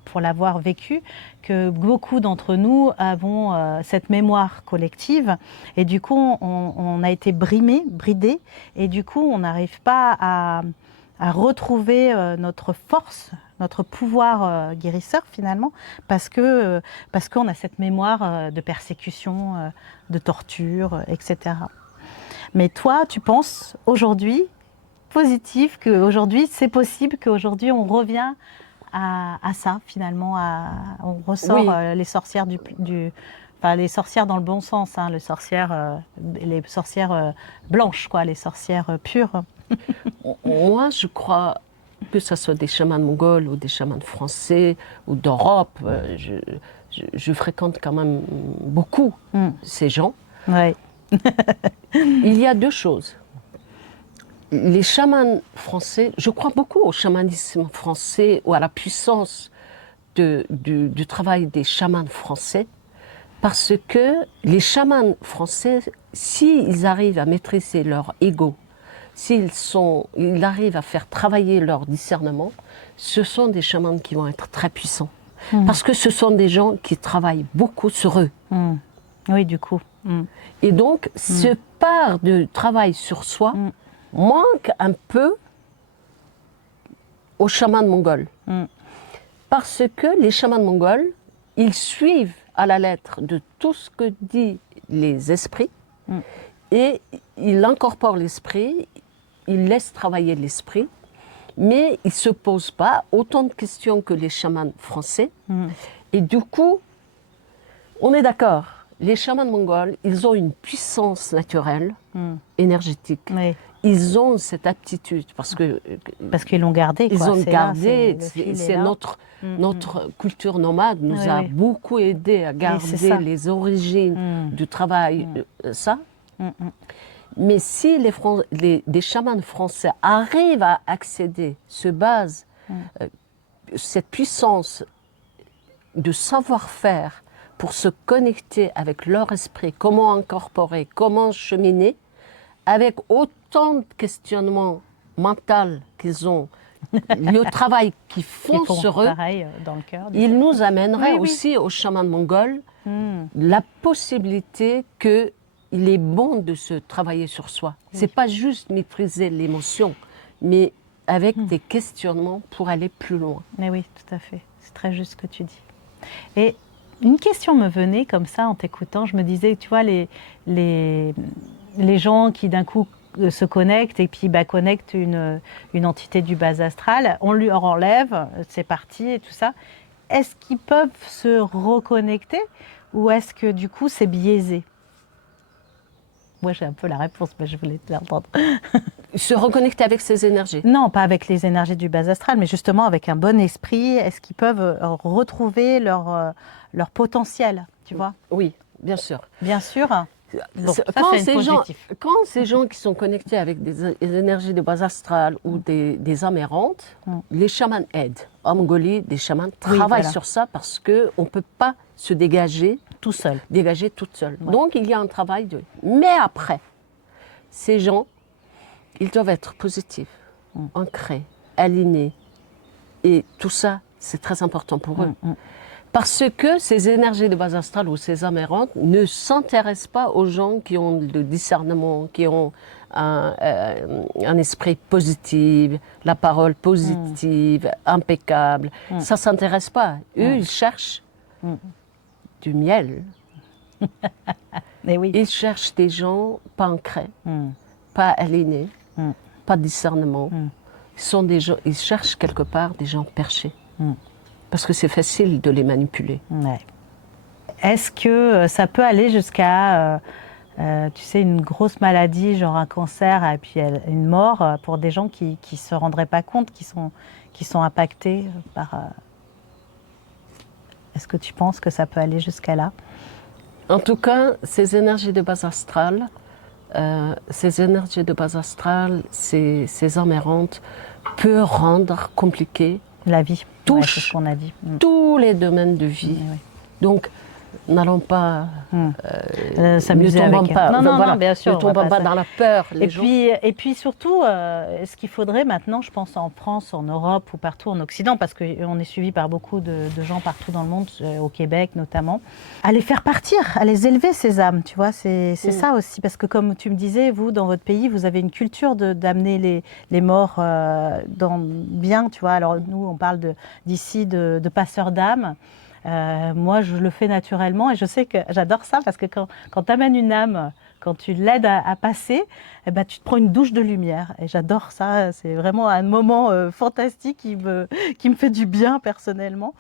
pour l'avoir vécu, que beaucoup d'entre nous avons cette mémoire collective et du coup on a été bridés et du coup on n'arrive pas à retrouver notre force, notre pouvoir guérisseur finalement parce qu'on a cette mémoire de persécution, de torture, etc. Mais toi, tu penses aujourd'hui positif, qu'aujourd'hui c'est possible, qu'aujourd'hui on revient à ça finalement, on ressort les sorcières enfin les sorcières dans le bon sens, hein, les sorcières blanches, quoi, les sorcières pures. Moi, je crois que ce soit des chamans mongols ou des chamans français ou d'Europe, je fréquente quand même beaucoup ces gens. Ouais. Il y a deux choses. Les chamans français, je crois beaucoup au chamanisme français ou à la puissance du travail des chamans français, parce que les chamans français, s'ils arrivent à maîtriser leur ego, s'ils arrivent à faire travailler leur discernement, ce sont des chamans qui vont être très puissants. Parce que ce sont des gens qui travaillent beaucoup sur eux. Oui, du coup. Et donc, ce part de travail sur soi manque un peu aux chamans mongols. Parce que les chamans mongols, ils suivent à la lettre de tout ce que disent les esprits et ils incorporent l'esprit, ils laissent travailler l'esprit, mais ils ne se posent pas autant de questions que les chamans français. Et du coup, on est d'accord, les chamans mongols, ils ont une puissance naturelle, énergétique. Oui. Ils ont cette aptitude parce qu'ils l'ont gardé. Ils quoi. ont gardé. C'est notre culture nomade nous a beaucoup aidé à garder les origines du travail. Ça. Mais si des chamans français arrivent à accéder, se basent, cette puissance de savoir-faire pour se connecter avec leur esprit, comment incorporer, comment cheminer, avec autant de questionnements mentaux qu'ils ont, le travail qu'ils font sur eux, pareil, dans le cœur, ils nous amèneraient aussi aux chamans mongols la possibilité qu'il est bon de se travailler sur soi. C'est pas juste maîtriser l'émotion, mais avec des questionnements pour aller plus loin. Mais oui, tout à fait. C'est très juste ce que tu dis. Et une question me venait comme ça en t'écoutant. Je me disais, tu vois, les gens qui d'un coup se connectent et puis connectent une entité du bas astral, on lui enlève, c'est parti et tout ça. Est-ce qu'ils peuvent se reconnecter ou est-ce que du coup c'est biaisé? Moi j'ai un peu la réponse, mais je voulais te l'entendre. Se reconnecter avec ces énergies? Non, pas avec les énergies du bas astral, mais justement avec un bon esprit. Est-ce qu'ils peuvent retrouver leur potentiel, tu vois? Oui, bien sûr. Bien sûr. Bon, quand ces gens qui sont connectés avec des énergies de bas astral ou des âmes errantes, les chamans aident. En Mongolie, des chamans travaillent sur ça parce qu'on ne peut pas se dégager tout seul. Dégager toute seule. Ouais. Donc il y a un travail de... Mais après, ces gens, ils doivent être positifs, ancrés, alignés. Et tout ça, c'est très important pour eux. Parce que ces énergies de base astrale ou ces âmes errantes ne s'intéressent pas aux gens qui ont le discernement, qui ont un esprit positif, la parole positive, impeccable. Ça ne s'intéresse pas. Eux, ils cherchent du miel. Mais oui. Ils cherchent des gens pas ancrés, pas aliénés, pas de discernement. Ils cherchent quelque part des gens perchés. Parce que c'est facile de les manipuler. Ouais. Est-ce que ça peut aller jusqu'à, tu sais, une grosse maladie, genre un cancer, et puis une mort, pour des gens qui ne se rendraient pas compte, qui sont impactés par... Est-ce que tu penses que ça peut aller jusqu'à là? En tout cas, ces énergies de base astrale, ces âmes errantes, peuvent rendre compliqué La vie, touche c'est ce qu'on a dit. tous les domaines de vie. Oui. Donc, n'allons pas s'amuser ne tombons avec... pas, Non, bien sûr. ne tombons pas dans la peur. Et puis surtout, ce qu'il faudrait maintenant, je pense en France, en Europe ou partout en Occident, parce qu'on est suivi par beaucoup de gens partout dans le monde, au Québec notamment, à les faire partir, à les élever ces âmes, tu vois, c'est ça aussi, parce que comme tu me disais, vous, dans votre pays, vous avez une culture d'amener les morts bien, tu vois, alors nous, on parle d'ici de passeurs d'âmes. Moi, je le fais naturellement et je sais que j'adore ça parce que quand tu amènes une âme, quand tu l'aides à passer, eh ben, tu te prends une douche de lumière. Et j'adore ça. C'est vraiment un moment fantastique qui me fait du bien personnellement.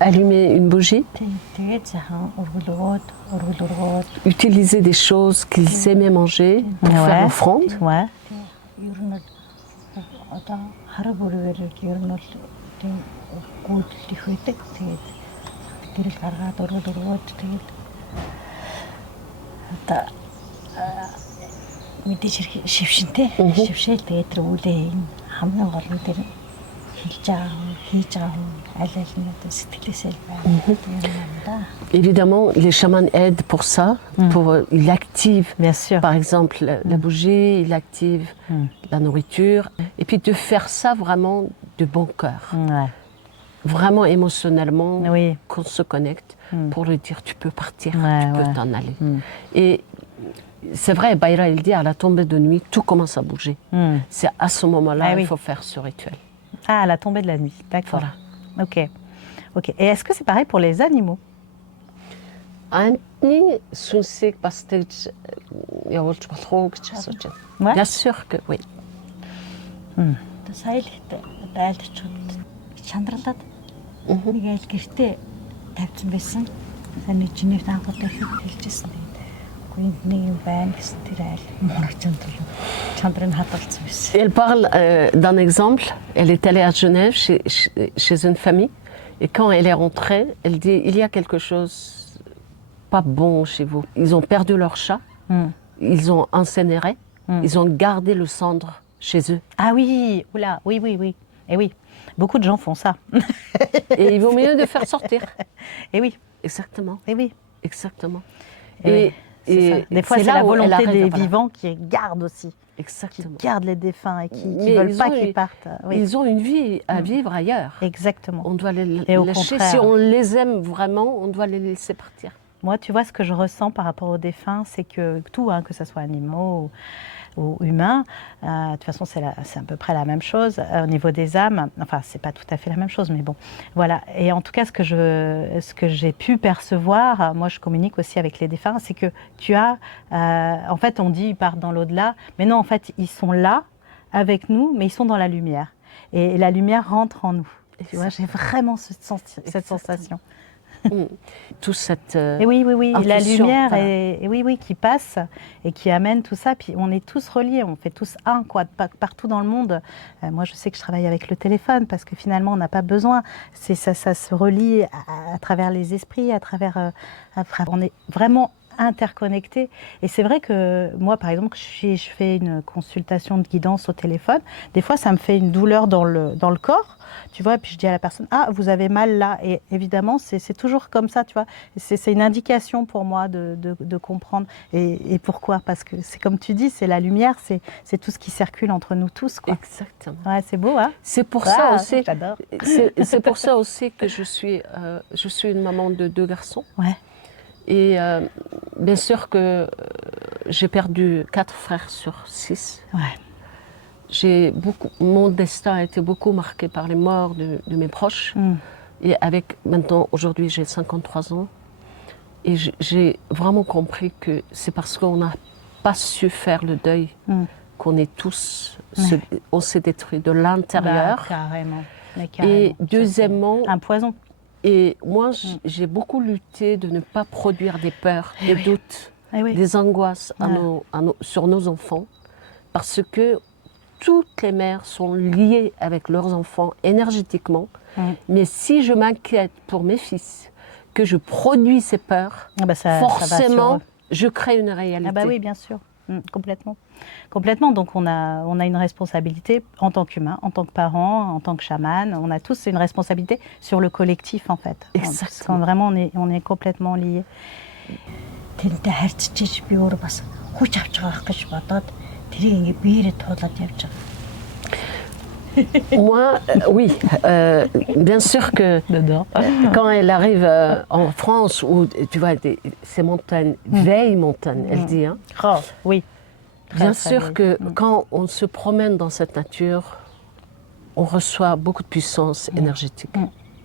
Allumer une bougie, utiliser des choses qu'ils aimaient manger pour faire l'offrande. Ouais. Évidemment, les chamans aident pour ça. Ils activent, bien sûr, par exemple, la bougie, ils activent la nourriture. Et puis de faire ça vraiment de bon cœur. Vraiment émotionnellement, qu'on se connecte pour lui dire tu peux partir, tu peux t'en aller. Et c'est vrai, Bayra, il dit à la tombée de nuit, tout commence à bouger. C'est à ce moment-là qu'il faut faire ce rituel. Ah, à la tombée de la nuit, d'accord. Voilà. Ok. Et est-ce que c'est pareil pour les animaux? Bien sûr que oui. Elle parle d'un exemple. Elle est allée à Genève chez une famille et quand elle est rentrée, elle dit il y a quelque chose pas bon chez vous. Ils ont perdu leur chat, ils ont incinéré, ils ont gardé le cendre chez eux. Ah oui, oula, oui. Et oui, beaucoup de gens font ça. Et il vaut mieux de faire sortir. Et oui. Exactement. Et oui. Exactement. Et des fois, c'est la volonté des vivants qui gardent aussi. Exactement. Qui gardent les défunts et qui ne veulent pas qu'ils partent. Oui. Ils ont une vie à vivre ailleurs. Exactement. On doit les lâcher. Si on les aime vraiment, on doit les laisser partir. Moi, tu vois, ce que je ressens par rapport aux défunts, c'est que tout, que ce soit animaux ou humains, de toute façon, c'est à peu près la même chose. Au niveau des âmes, enfin, c'est pas tout à fait la même chose, mais bon, voilà. Et en tout cas, ce que j'ai pu percevoir, moi, je communique aussi avec les défunts, c'est que tu as, en fait, on dit ils partent dans l'au-delà, mais non, en fait, ils sont là avec nous, mais ils sont dans la lumière. Et la lumière rentre en nous. Tu vois, j'ai vraiment cette sensation. Tout cette et oui, la lumière voilà. Qui passe et qui amène tout ça. Puis on est tous reliés, on fait tous un, quoi, partout dans le monde. Moi, je sais que je travaille avec le téléphone parce que finalement, on n'a pas besoin. Ça se relie à travers les esprits, à travers. On est vraiment interconnectés. Et c'est vrai que moi, par exemple, si je fais une consultation de guidance au téléphone, des fois, ça me fait une douleur dans le corps, tu vois, et puis je dis à la personne, ah, vous avez mal là. Et évidemment, c'est toujours comme ça, tu vois. C'est une indication pour moi de comprendre. Et pourquoi? Parce que c'est comme tu dis, c'est la lumière, c'est tout ce qui circule entre nous tous, quoi. Exactement. Ouais, c'est beau, hein? C'est pour ça aussi. J'adore. C'est pour ça aussi que je suis une maman de 2 garçons. Ouais. Et bien sûr que j'ai perdu 4 frères sur 6. Ouais. Mon destin a été beaucoup marqué par les morts de mes proches. Et maintenant, aujourd'hui, j'ai 53 ans. Et j'ai vraiment compris que c'est parce qu'on n'a pas su faire le deuil qu'on est tous, on s'est détruit de l'intérieur. Bah, carrément. Mais Et deuxièmement, un poison. Et moi, j'ai beaucoup lutté de ne pas produire des peurs, des doutes, des angoisses sur nos enfants, parce que toutes les mères sont liées avec leurs enfants énergétiquement. Mais si je m'inquiète pour mes fils, que je produis ces peurs, forcément, je crée une réalité. Ah bah oui, bien sûr, complètement. Complètement, donc on a une responsabilité en tant qu'humain, en tant que parent, en tant que chaman, on a tous une responsabilité sur le collectif en fait. Exactement. Parce qu'on vraiment on est complètement liés. Тэрнтэй харьцаж би өөрөө бас хүч авч байгаа гэж бодоод тэрийг ингээ биеэрээ туулаад явж байгаа. Moi, oui, bien sûr que quand elle arrive en France, où tu vois ces montagnes, vieilles montagnes, elle dit. Hein, oh, oui. Bien sûr que quand on se promène dans cette nature, on reçoit beaucoup de puissance énergétique.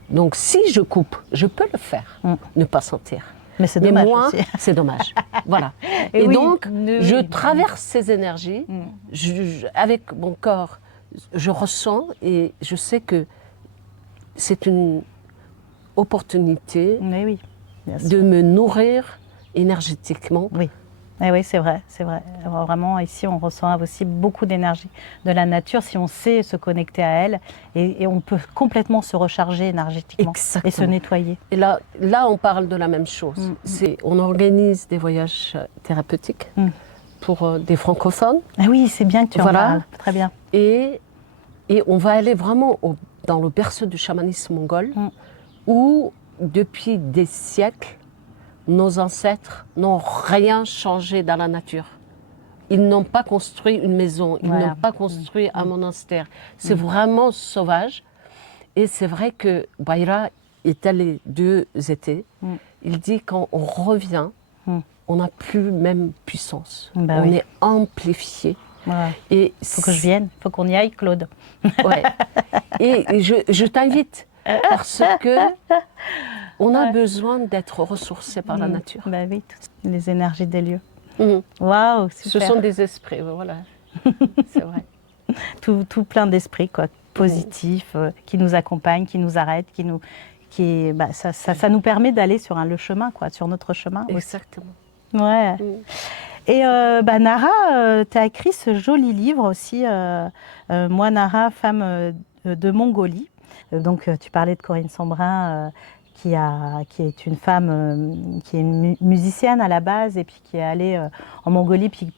Donc si je coupe, je peux le faire, ne pas sentir. Mais c'est dommage. Mais moi, aussi. c'est dommage. Voilà. Et oui, donc, je traverse ces énergies avec mon corps. Je ressens et je sais que c'est une opportunité de me nourrir énergétiquement. Oui. Eh oui, c'est vrai, c'est vrai. Vraiment, ici, on ressent aussi beaucoup d'énergie de la nature si on sait se connecter à elle et on peut complètement se recharger énergétiquement. Exactement. Et se nettoyer. Et là, on parle de la même chose. On organise des voyages thérapeutiques pour des francophones. Ah oui, c'est bien que tu en parles. Très bien. Et on va aller vraiment dans le berceau du chamanisme mongol où, depuis des siècles, nos ancêtres n'ont rien changé dans la nature. Ils n'ont pas construit une maison, ils n'ont pas construit un monastère. C'est vraiment sauvage. Et c'est vrai que Bayra est allé 2 étés. Il dit quand on revient, on n'a plus même puissance. On est amplifié. Il faut que je vienne, il faut qu'on y aille, Claude. Ouais. Et je t'invite parce que on a besoin d'être ressourcé par la nature. Bah oui, toutes les énergies des lieux. Waouh, super. Ce sont des esprits, voilà. C'est vrai. Tout plein d'esprits, quoi, positifs, qui nous accompagnent, qui nous arrêtent, ça nous permet d'aller sur le chemin, quoi, sur notre chemin. Exactement. Aussi. Ouais. Et Nara, tu as écrit ce joli livre aussi, Moi Nara, femme de Mongolie. Donc tu parlais de Corinne Sambrin, qui est une femme qui est musicienne à la base et puis qui est allée en Mongolie, puis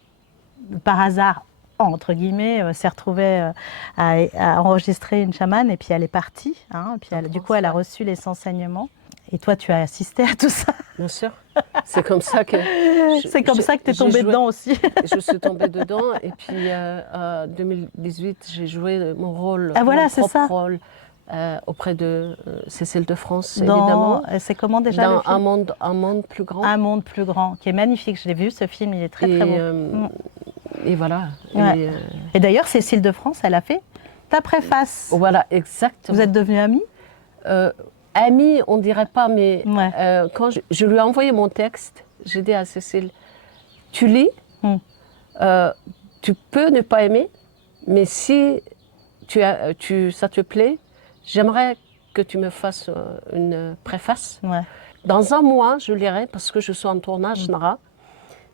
par hasard, entre guillemets, s'est retrouvée à enregistrer une chamane et puis elle est partie. Hein, et puis du coup, elle a reçu les enseignements. Et toi, tu as assisté à tout ça? Bien sûr. C'est comme ça que... C'est comme ça que tu es tombée dedans aussi. Je suis tombée dedans. Et puis, en 2018, j'ai joué mon rôle, voilà, mon propre rôle auprès de Cécile de France, dans, évidemment. C'est comment déjà dans le film? Un monde plus grand. Un monde plus grand, qui est magnifique. Je l'ai vu, ce film, il est très, très beau. Et voilà. Ouais. Et d'ailleurs, Cécile de France, elle a fait ta préface. Voilà, exactement. Vous êtes devenus amies? Amis, on ne dirait pas, mais quand je lui ai envoyé mon texte, j'ai dit à Cécile, tu lis, tu peux ne pas aimer, mais si ça te plaît, j'aimerais que tu me fasses une préface. Ouais. Dans un mois, je lirai parce que je suis en tournage, Nara.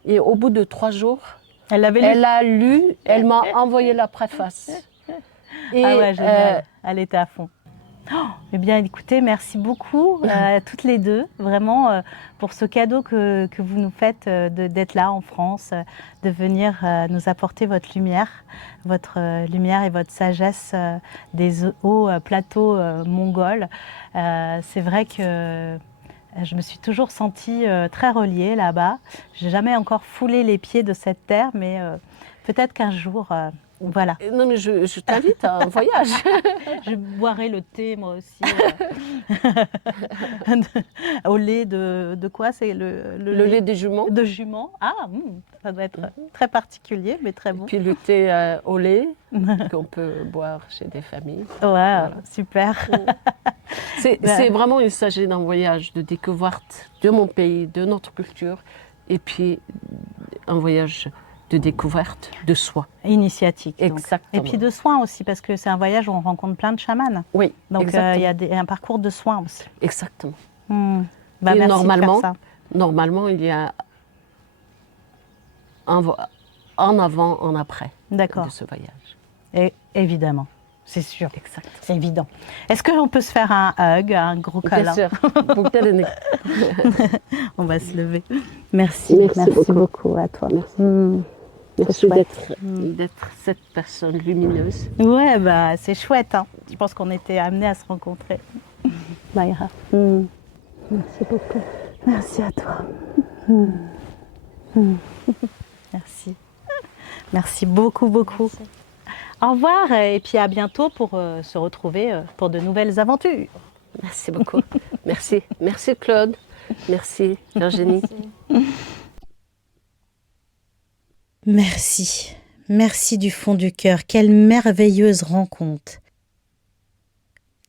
Et au bout de 3 jours, elle a lu, elle m'a envoyé la préface. Et, ah ouais, génial. Elle était à fond. Eh bien, écoutez, merci beaucoup à toutes les deux, vraiment, pour ce cadeau que vous nous faites d'être là en France, de venir nous apporter votre lumière et votre sagesse des hauts plateaux mongols. C'est vrai que je me suis toujours sentie très reliée là-bas. Je n'ai jamais encore foulé les pieds de cette terre, mais peut-être qu'un jour, voilà. Non, mais je t'invite à un voyage. Je boirai le thé, moi aussi. Au lait de quoi? C'est le lait des juments. De jument. Ah, ça doit être très particulier, mais très bon. Et puis le thé au lait qu'on peut boire chez des familles. Ouais, voilà. Super. C'est vraiment, il s'agit d'un voyage de découverte de mon pays, de notre culture, et puis un voyage de découverte de soi. Initiatique. Donc. Exactement. Et puis de soins aussi, parce que c'est un voyage où on rencontre plein de chamans. Oui, donc il y a un parcours de soins aussi. Exactement. Bah, et merci normalement, de faire ça. Normalement, il y a en avant, en après de ce voyage. Et évidemment, c'est sûr. Exact. C'est évident. Est-ce qu'on peut se faire un hug, un gros câlin? Bien sûr. On va se lever. Merci beaucoup à toi. Merci. Merci d'être cette personne lumineuse. Ouais, bah, c'est chouette. Hein. Je pense qu'on était amenés à se rencontrer. Mayra. Merci beaucoup. Merci à toi. Merci. Merci beaucoup, beaucoup. Merci. Au revoir et puis à bientôt pour se retrouver pour de nouvelles aventures. Merci beaucoup. Merci. Merci Claude. Merci Virginie. Merci. Merci du fond du cœur. Quelle merveilleuse rencontre.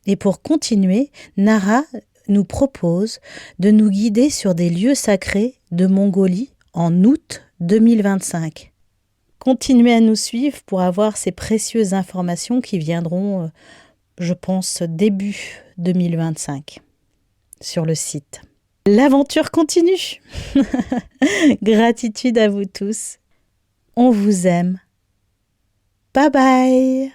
Et pour continuer, Nara nous propose de nous guider sur des lieux sacrés de Mongolie en août 2025. Continuez à nous suivre pour avoir ces précieuses informations qui viendront, je pense, début 2025 sur le site. L'aventure continue. Gratitude à vous tous. On vous aime. Bye bye.